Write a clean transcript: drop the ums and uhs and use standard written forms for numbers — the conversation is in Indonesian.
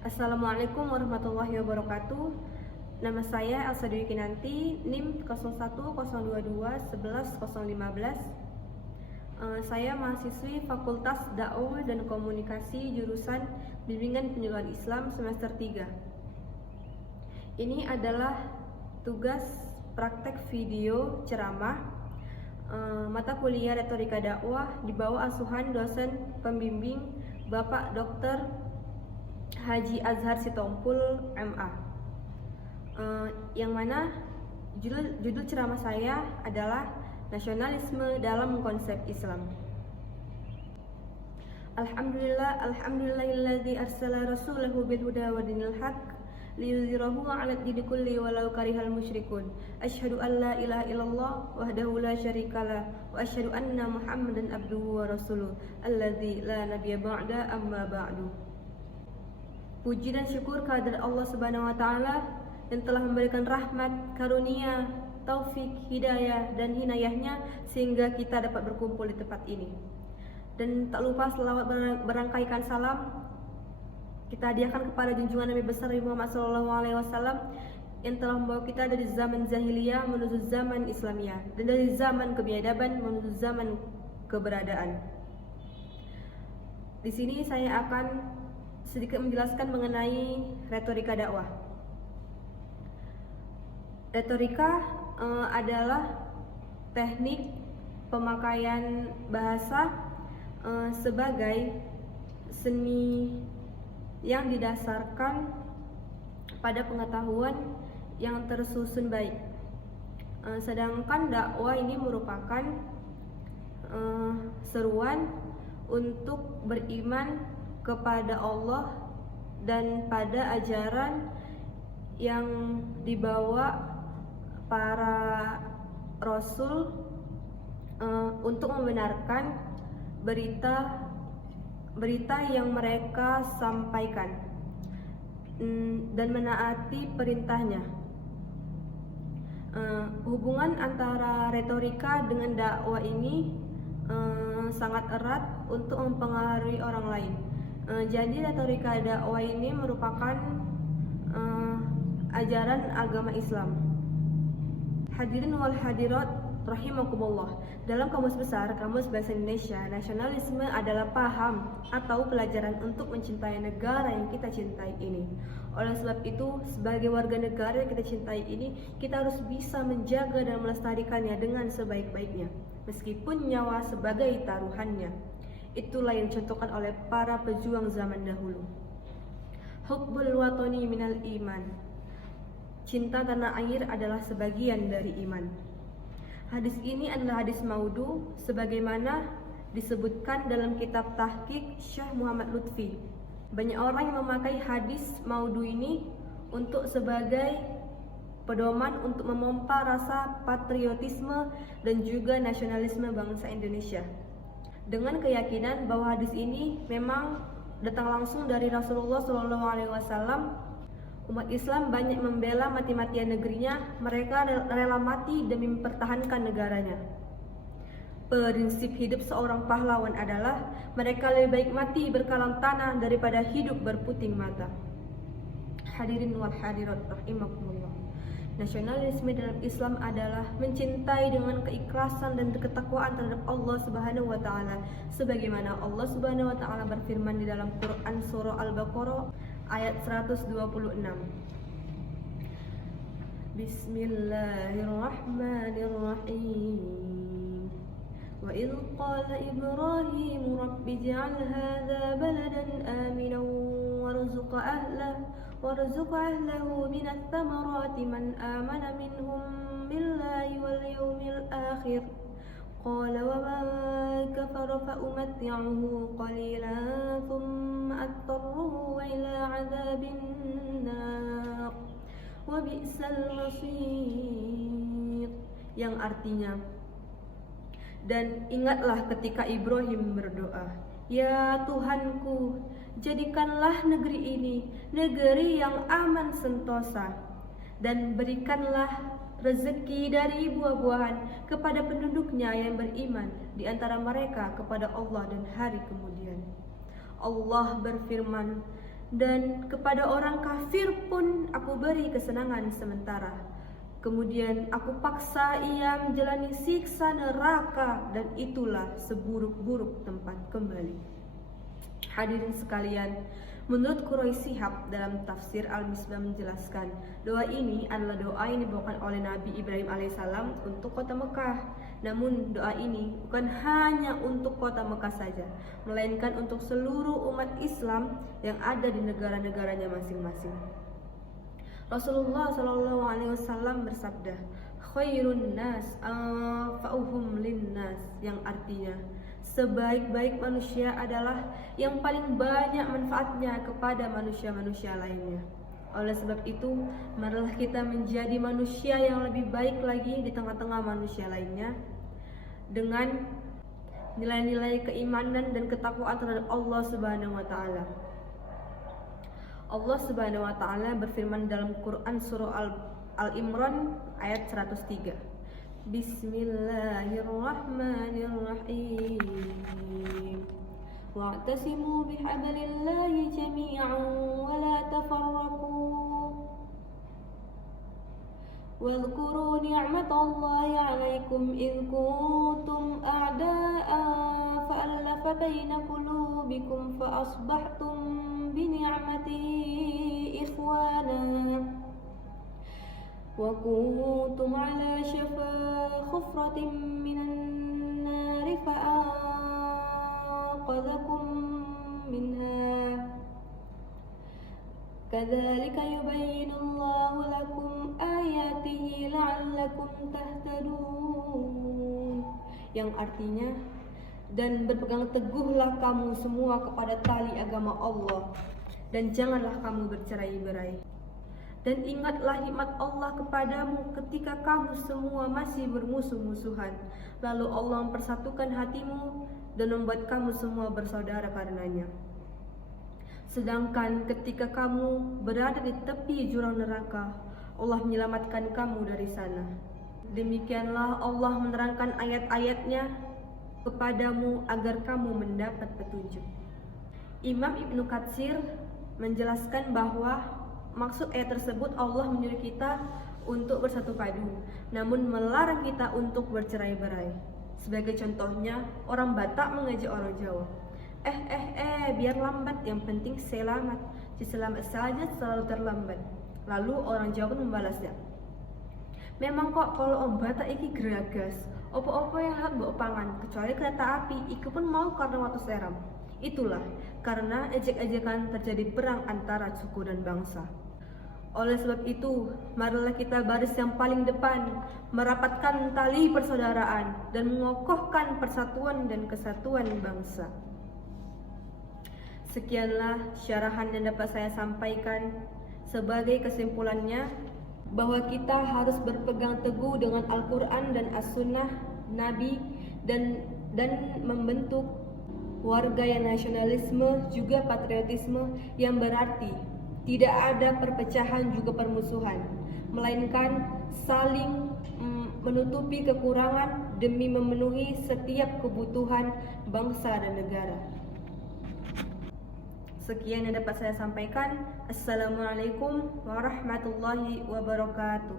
Assalamualaikum warahmatullahi wabarakatuh. Nama saya Elsa Dewi Kinanti, NIM 0102211015. Saya mahasiswi Fakultas Dakwah dan Komunikasi jurusan Bimbingan Penyuluhan Islam semester 3. Ini adalah tugas praktek video ceramah mata kuliah retorika dakwah di bawah asuhan dosen pembimbing Bapak Dr. Haji Azhar Sitompul MA. Yang mana judul ceramah saya adalah nasionalisme dalam konsep Islam. Alhamdulillahilladzi arsala rasulahu bil huda wa dinil haqq liyudhhirahu 'ala ad-dini kulli walau karihal musyrikun. Asyhadu an la ilaha illallah wahdahu la syarikalah wa asyhadu anna Muhammadan abduhu wa rasuluh alladzi la nabiyya ba'da amma ba'du. Puji dan syukur kehadirat Allah Subhanahu wa taala yang telah memberikan rahmat, karunia, taufik, hidayah dan hinayahnya sehingga kita dapat berkumpul di tempat ini. Dan tak lupa selawat berangkaikan salam kita hadiahkan kepada junjungan Nabi besar Muhammad SAW yang telah membawa kita dari zaman jahiliyah menuju zaman Islamiyah dan dari zaman kebiadaban menuju zaman keberadaan. Di sini saya akan sedikit menjelaskan mengenai retorika dakwah. Retorika adalah teknik pemakaian bahasa sebagai seni yang didasarkan pada pengetahuan yang tersusun baik. Sedangkan dakwah ini merupakan seruan untuk beriman kepada Allah dan pada ajaran yang dibawa para rasul untuk membenarkan berita yang mereka sampaikan dan menaati perintahnya. Hubungan antara retorika dengan dakwah ini sangat erat untuk mempengaruhi orang lain. Jadi retorika dakwah ini merupakan ajaran agama Islam. Hadirin wal hadirat rahimakumullah. Dalam Kamus Besar Kamus Bahasa Indonesia, nasionalisme adalah paham atau pelajaran untuk mencintai negara yang kita cintai ini. Oleh sebab itu, sebagai warga negara yang kita cintai ini, kita harus bisa menjaga dan melestarikannya dengan sebaik-baiknya, meskipun nyawa sebagai taruhannya. Itulah yang dicontohkan oleh para pejuang zaman dahulu. Hubbul watani minal iman. Cinta tanah air adalah sebagian dari iman. Hadis ini adalah hadis maudhu sebagaimana disebutkan dalam kitab Tahqiq Syekh Muhammad Lutfi. Banyak orang yang memakai hadis maudhu ini untuk sebagai pedoman untuk memompa rasa patriotisme dan juga nasionalisme bangsa Indonesia, dengan keyakinan bahwa hadis ini memang datang langsung dari Rasulullah SAW. Umat Islam banyak membela mati-matian negerinya, mereka rela mati demi mempertahankan negaranya. Prinsip hidup seorang pahlawan adalah mereka lebih baik mati berkalang tanah daripada hidup berputing mata. Hadirin wal hadirat rahimakumullah. Nasionalisme dalam Islam adalah mencintai dengan keikhlasan dan ketakwaan terhadap Allah Subhanahu wa taala, sebagaimana Allah Subhanahu wa taala berfirman di dalam Quran surah Al-Baqarah ayat 126. Bismillahirrahmanirrahim. Wa idh qala Ibrahim rabbi ij'al hadha baladan aminan warzuq ahlahu minat thamarati man amana minhum billahi wal yawmil akhir. Qala wa man kafara fa umatti'uhu qalilan thumma adtarruhu ila 'adzabin nar wa bi'sal masir. Yang artinya, dan ingatlah ketika Ibrahim berdoa, ya Tuhanku, jadikanlah negeri ini negeri yang aman sentosa, dan berikanlah rezeki dari buah-buahan kepada penduduknya yang beriman di antara mereka kepada Allah dan hari kemudian. Allah berfirman, dan kepada orang kafir pun aku beri kesenangan sementara. Kemudian aku paksa ia menjalani siksa neraka, dan itulah seburuk-buruk tempat kembali. Hadirin sekalian, menurut Quraisy Shihab dalam tafsir Al-Misbah menjelaskan, doa ini adalah doa yang dibawakan oleh Nabi Ibrahim alaihissalam untuk kota Mekah. Namun doa ini bukan hanya untuk kota Mekah saja, melainkan untuk seluruh umat Islam yang ada di negara-negaranya masing-masing. Rasulullah SAW bersabda, khairun nas anfa'uhum linnas, yang artinya sebaik-baik manusia adalah yang paling banyak manfaatnya kepada manusia-manusia lainnya. Oleh sebab itu, marilah kita menjadi manusia yang lebih baik lagi di tengah-tengah manusia lainnya dengan nilai-nilai keimanan dan ketakwaan terhadap Allah Subhanahu wa taala. Allah Subhanahu wa taala berfirman dalam Quran surah Al-Imran ayat 103. Bismillahirrahmanirrahim. Wa'tasimu bihablillahi jami'an wa la tafarraqu. واذكروا نعمة الله عليكم إذ كنتم أعداء فألف بين قلوبكم فأصبحتم بنعمته إخوانا وكنتم على شفا حفرة من النار فأنقذكم منها كذلك يبين الله لكم آياته لعلكم تهتدون, yang artinya, dan berpegang teguhlah kamu semua kepada tali agama Allah, dan janganlah kamu bercerai-berai. Dan ingatlah nikmat Allah kepadamu ketika kamu semua masih bermusuh-musuhan, lalu Allah mempersatukan hatimu dan membuat kamu semua bersaudara karenanya. Sedangkan ketika kamu berada di tepi jurang neraka, Allah menyelamatkan kamu dari sana. Demikianlah Allah menerangkan ayat-ayatnya kepadamu agar kamu mendapat petunjuk. Imam Ibnu Katsir menjelaskan bahwa maksud ayat tersebut Allah menyuruh kita untuk bersatu padu, namun melarang kita untuk bercerai-berai. Sebagai contohnya, orang Batak mengajak orang Jawa, biar lambat, yang penting selamat. Si selamat saja selalu terlambat. Lalu orang Jawa pun membalasnya, memang kok kalau om Batak iki geragas, opo-opo yang harus bawa pangan, kecuali kereta api, iku pun mau karena waktu seram. Itulah karena ejek-ejekan terjadi perang antara suku dan bangsa. Oleh sebab itu, marilah kita baris yang paling depan, merapatkan tali persaudaraan dan mengokohkan persatuan dan kesatuan bangsa. Sekianlah syarahan yang dapat saya sampaikan. Sebagai kesimpulannya, bahwa kita harus berpegang teguh dengan Al-Quran dan As-Sunnah Nabi dan membentuk warga yang nasionalisme juga patriotisme, yang berarti tidak ada perpecahan juga permusuhan, melainkan saling menutupi kekurangan demi memenuhi setiap kebutuhan bangsa dan negara. Sekian yang dapat saya sampaikan. Assalamualaikum warahmatullahi wabarakatuh.